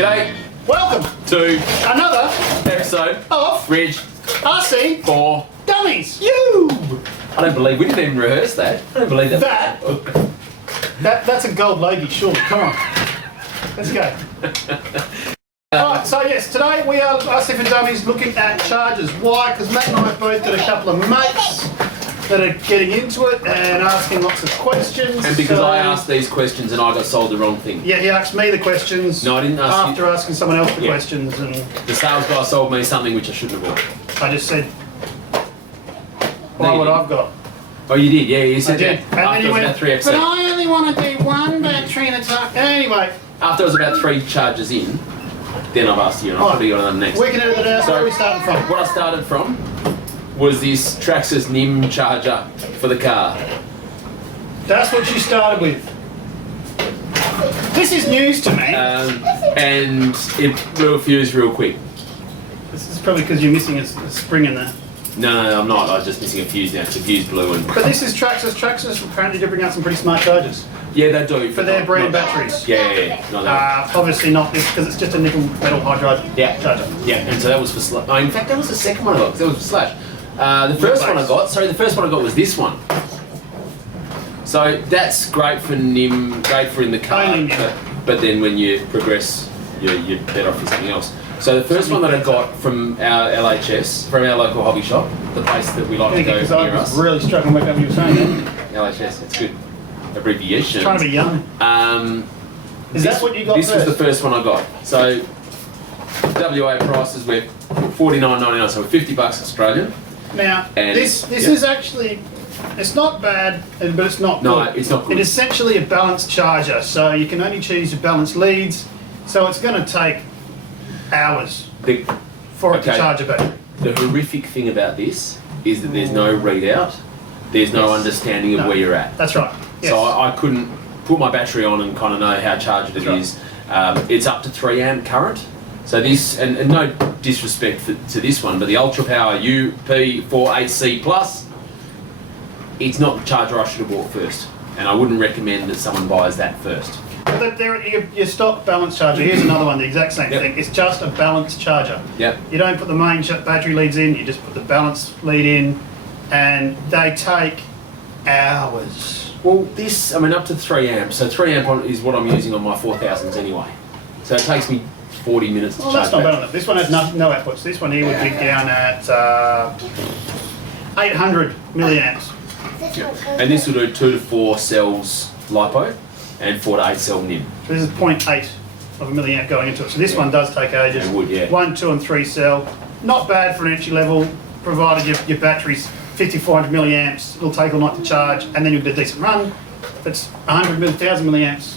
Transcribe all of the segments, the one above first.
G'day. Welcome To another episode of Ridge RC for Dummies. You. I don't believe we didn't even rehearse that. I don't believe that. That's a gold logie, surely. Come on. Let's go. Alright, so yes, today we are RC for Dummies looking at chargers. Why? Because Matt and I both got a couple of mates that are getting into it and asking lots of questions. And because I asked these questions and I got sold the wrong thing. Yeah, he asked me the questions. No, I didn't ask after you. asking someone else the questions, and The sales guy sold me something which I shouldn't have bought. I just said, No, buy you what didn't. I've got. Oh, you did? Yeah, you said I did. that. And then After he it was went, about 3 but episodes. I only want to do one battery at a time. Anyway, After I was about 3 charges in, then I've asked you and I'll Right. probably go on the next. we can edit it out. So- Where are we starting from? What I started from was this Traxxas NIM charger for the car. That's what you started with. This is news to me. And it will fuse real quick. This is probably because you're missing a spring in there. No, I'm not. I was just missing a fuse now because the fuse blew and... But this is Traxxas. Traxxas apparently do bring out some pretty smart chargers Yeah, they do. for their not- brand not- batteries. Yeah. No, that. Obviously not this because it's just a nickel metal hydride Yeah. charger. Yeah, and so that was for Slash. Oh, in fact, that was the second one I got, because that was for Slash. The first one I got was this one. So that's great for NIM, great for in the car, Only NIM. but then when you progress, you're better off with something else. So the first one that I got from our LHS, from our local hobby shop, the place that we like to go Because I near was us. really struggling with what you were saying there. LHS, it's good abbreviation. Trying to be young. Is that what you got This first? was the first one I got. So WA prices were $49.99, so $50 Australian. Now, And- this yep. is actually, it's not bad, but it's not No, good. it's not good. It is essentially a balanced charger, so you can only choose your balanced leads, so it's going to take hours The, for it to Okay. charge a battery. the horrific thing about this is that there's no readout, there's no Yes. understanding of No. where you're at. That's right. Yes. So I couldn't put my battery on and kind of know how charged it That's right. is. It's up to 3 amp current. So this, and no disrespect to this one, but the Ultra Power UP48C Plus, it's not the charger I should have bought first. And I wouldn't recommend that someone buys that first. But your stock balance charger, here's another one, the exact same Yep. thing. It's just a balanced charger. Yep. You don't put the main battery leads in, you just put the balance lead in, and they take hours. Well, this, I mean, up to 3 amps. So 3 amp is what I'm using on my 4000s anyway. So it takes me 40 minutes to Well, charge that's not that. bad enough. This one has no outputs. This one here would be down at 800 milliamps. And this will do 2 to 4 cells LiPo and 4 to 8 cell NIM. So this is 0.8 of a milliamp going into it. So this one does take ages. It would, yeah. 1, 2 and 3 cell. Not bad for an entry level, provided your battery's 5400 milliamps. It'll take all night to charge and then you'll get a decent run. If it's 1,000 milliamps,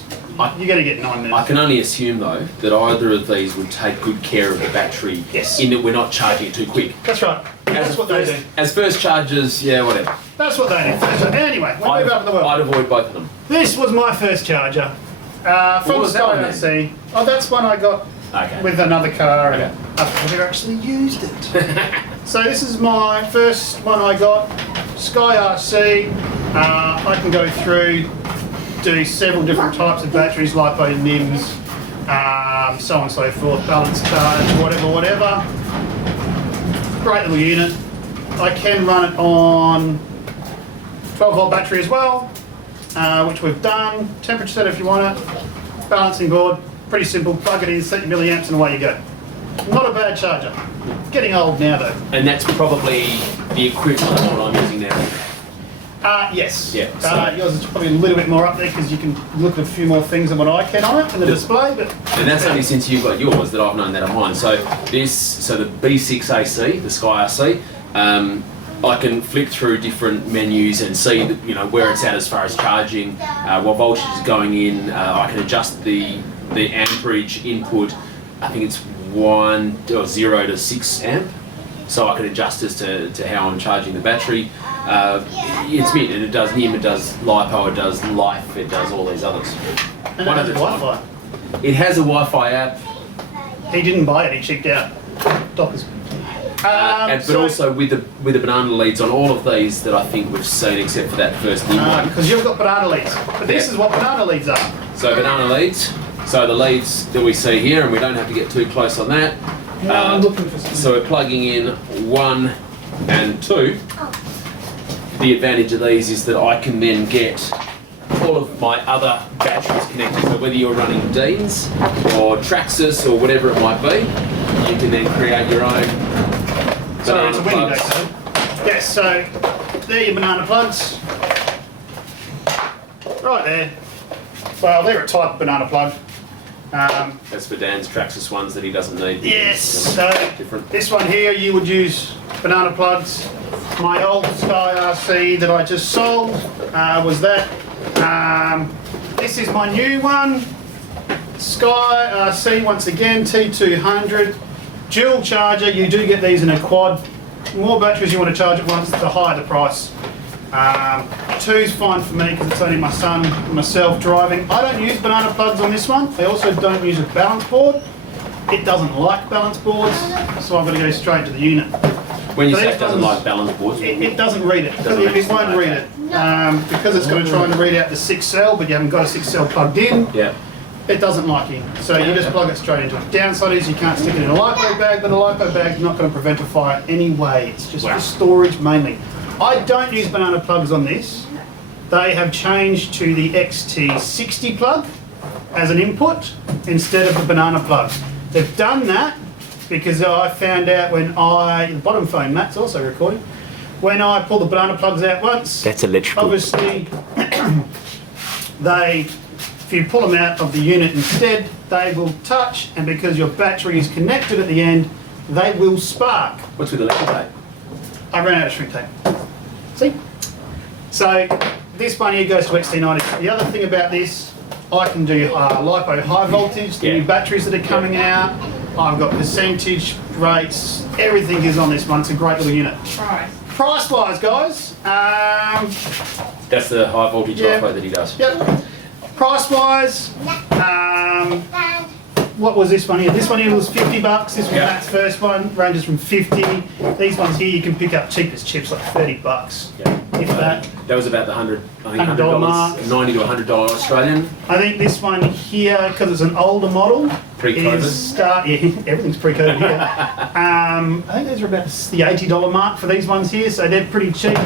you're going to get 9 minutes. I can only assume though that either of these would take good care of the battery. Yes. In that we're not charging it too quick. That's right. That's what they do. As first chargers, yeah, whatever. That's what they do. So anyway, we'll move up in the world. I'd avoid both of them. This was my first charger from was that one then? Chaaaaarge. Oh, that's one I got Okay. with another car, and Okay. I've never actually used it. So this is my first one I got, Chaaaaarge. I can go through, do several different types of batteries, LiPo, NIMs, so on and so forth, balance charge, whatever. Great little unit. I can run it on 12 volt battery as well, which we've done. Temperature set if you want it. Balancing board, pretty simple. Plug it in, set your milliamps, and away you go. Not a bad charger. Getting old now though. And that's probably the equivalent of what I'm using now. Yes. Yeah, so- Yours is probably a little bit more up there because you can look at a few more things than what I can on it in the display. But And that's only since you've got yours that I've known that on mine. So the B6AC, the SkyRC, I can flick through different menus and see that, where it's at as far as charging, what voltage is going in. I can adjust the amperage input. I think it's 0 to 6 amp. So I can adjust as to how I'm charging the battery. It's mint, and it does NIM, it does LiPo, it does Life, it does all these others. and One it has at a time. Wi-Fi. It has a Wi-Fi app, He didn't buy it. He checked out. Dockers. but also with the banana leads on all of these that I think we've seen, except for that first NIM one. because you've got banana leads, but this Yeah. is what banana leads are. So banana leads, So the leads that we see here, and we don't have to get too close on that. No, I'm looking for something. So we're plugging in 1 and 2. The advantage of these is that I can then get all of my other batteries connected. So whether you're running Deans or Traxxas or whatever it might be, you can then create your own Sorry, it's banana a windy plugs. day, though. Yes, so there are your banana plugs. Right there. Well, they're a type of banana plug. That's for Dan's Traxxas ones that he doesn't need. Yes, so Different. this one here, you would use banana plugs. My old Chaaaaarge that I just sold was that. This is my new one, Chaaaaarge once again, T200, dual charger. You do get these in a quad. The more batteries you want to charge at once, the higher the price. 2's fine for me because it's only my son and myself driving. I don't use banana plugs on this one. I also don't use a balance board. It doesn't like balance boards, so I've got to go straight to the unit. When you So say these it doesn't ones- like balance boards, It doesn't read it. Doesn't It actually won't like read it. Because it's going to try and read out the 6 cell, but you haven't got a 6 cell plugged in. yeah. It doesn't like you. So you just plug it straight into it. Downside is you can't stick it in a LiPo bag, but a LiPo bag's not going to prevent a fire anyway. It's just Wow. for storage mainly. I don't use banana plugs on this. They have changed to the XT60 plug as an input instead of the banana plug. They've done that because I found out when the bottom phone, Matt's also recording, when I pull the banana plugs out once, That's electrical. obviously if you pull them out of the unit instead, they will touch, and because your battery is connected at the end, they will spark. What's with electric tape? I ran out of shrink tape. See? So this one here goes to XT90. The other thing about this, I can do LiPo high voltage, the Yeah. new batteries that are coming out. I've got percentage rates, everything is on this one. It's a great little unit. Price wise, guys, That's the high voltage Yeah. LiPo that he does. yep. Price wise, what was this one here? This one here was $50. This was Yeah. Matt's first one, ranges from 50. These ones here you can pick up cheap as chips, like $30. Yeah. If that. That was about the $100 mark. $90 to $100 Australian. I think this one here, because it's an older model, Pre-COVID. yeah, everything's pre-COVID here. I think these are about the $80 mark for these ones here, so they're pretty cheap.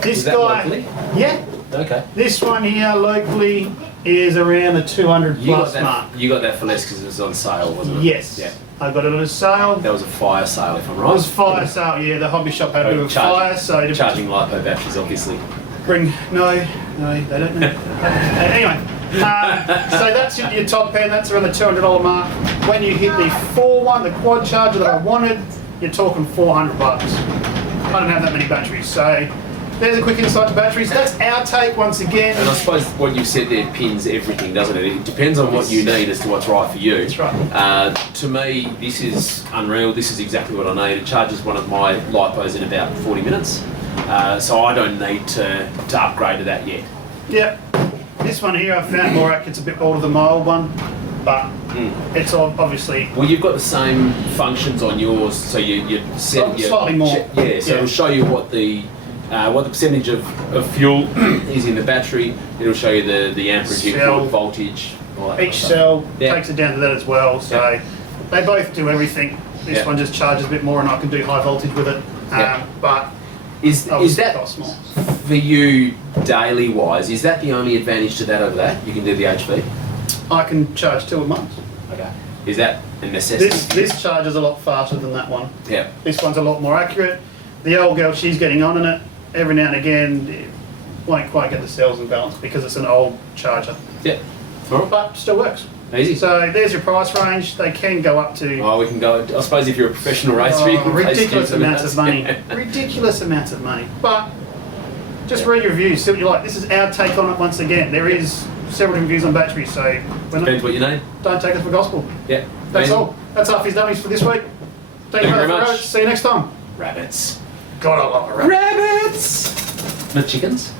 This Was that guy, locally? yeah, Okay. this one here locally is around the 200 You got plus that. mark. You got that for less because it was on sale, wasn't it? Yes, Yeah. I got it at a sale. That was a fire sale, if I'm It was right. fire sale, yeah. The hobby shop had a bit of a fire, so to Charging LiPo batteries, obviously. bring no, they don't know. Anyway, so that's your top end. That's around the $200 mark. When you hit the 4-1, the quad charger that I wanted, you're talking $400. I don't have that many batteries, so there's a quick insight to batteries. That's our take once again. And I suppose what you said there pins everything, doesn't it? It depends on what you need as to what's right for you. That's right. To me, this is unreal. This is exactly what I need. It charges one of my LiPos in about 40 minutes. So I don't need to upgrade to that yet. Yep. This one here I found more accurate. It's a bit older than my old one, but it's obviously Well, you've got the same functions on yours, so you set your... Slightly more. Yeah, so Yeah. it'll show you what the percentage of fuel is in the battery. It'll show you the amperage Cell. input, voltage, all that. each kind of stuff. cell Yeah. takes it down to that as well. So Yeah. they both do everything. This Yeah. one just charges a bit more, and I can do high voltage with it. Yeah. But Is obviously that it costs more. for you daily wise? Is that the only advantage to that over that? You can do the HV. I can charge 2 at once. Okay. Is that a necessity? This charges a lot faster than that one. Yeah. This one's a lot more accurate. The old girl, she's getting on in it. Every now and again, it won't quite get the cells in balance because it's an old charger. Yeah. All right. But still works. Easy. So there's your price range. They can go up to Oh, we can go. I suppose if you're a professional racer, you can pay ridiculous stupid amounts of money. Ridiculous amounts of money. But just read your reviews, see what you like. This is our take on it once again. There is several reviews on batteries, so we're Depends what you need. don't take it for gospel. Yeah. That's Easy. all. That's Uffy's Dummies for this week. Thank you very very much. much. See you next time. Rabbits. God, I love a rabbit. Rabbits. Not chickens.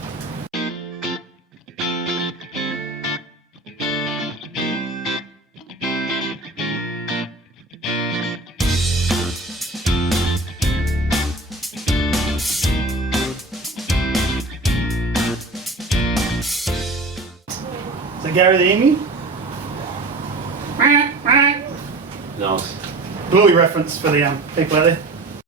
So Gary the Emu. Nice. Bluey reference for the people out there.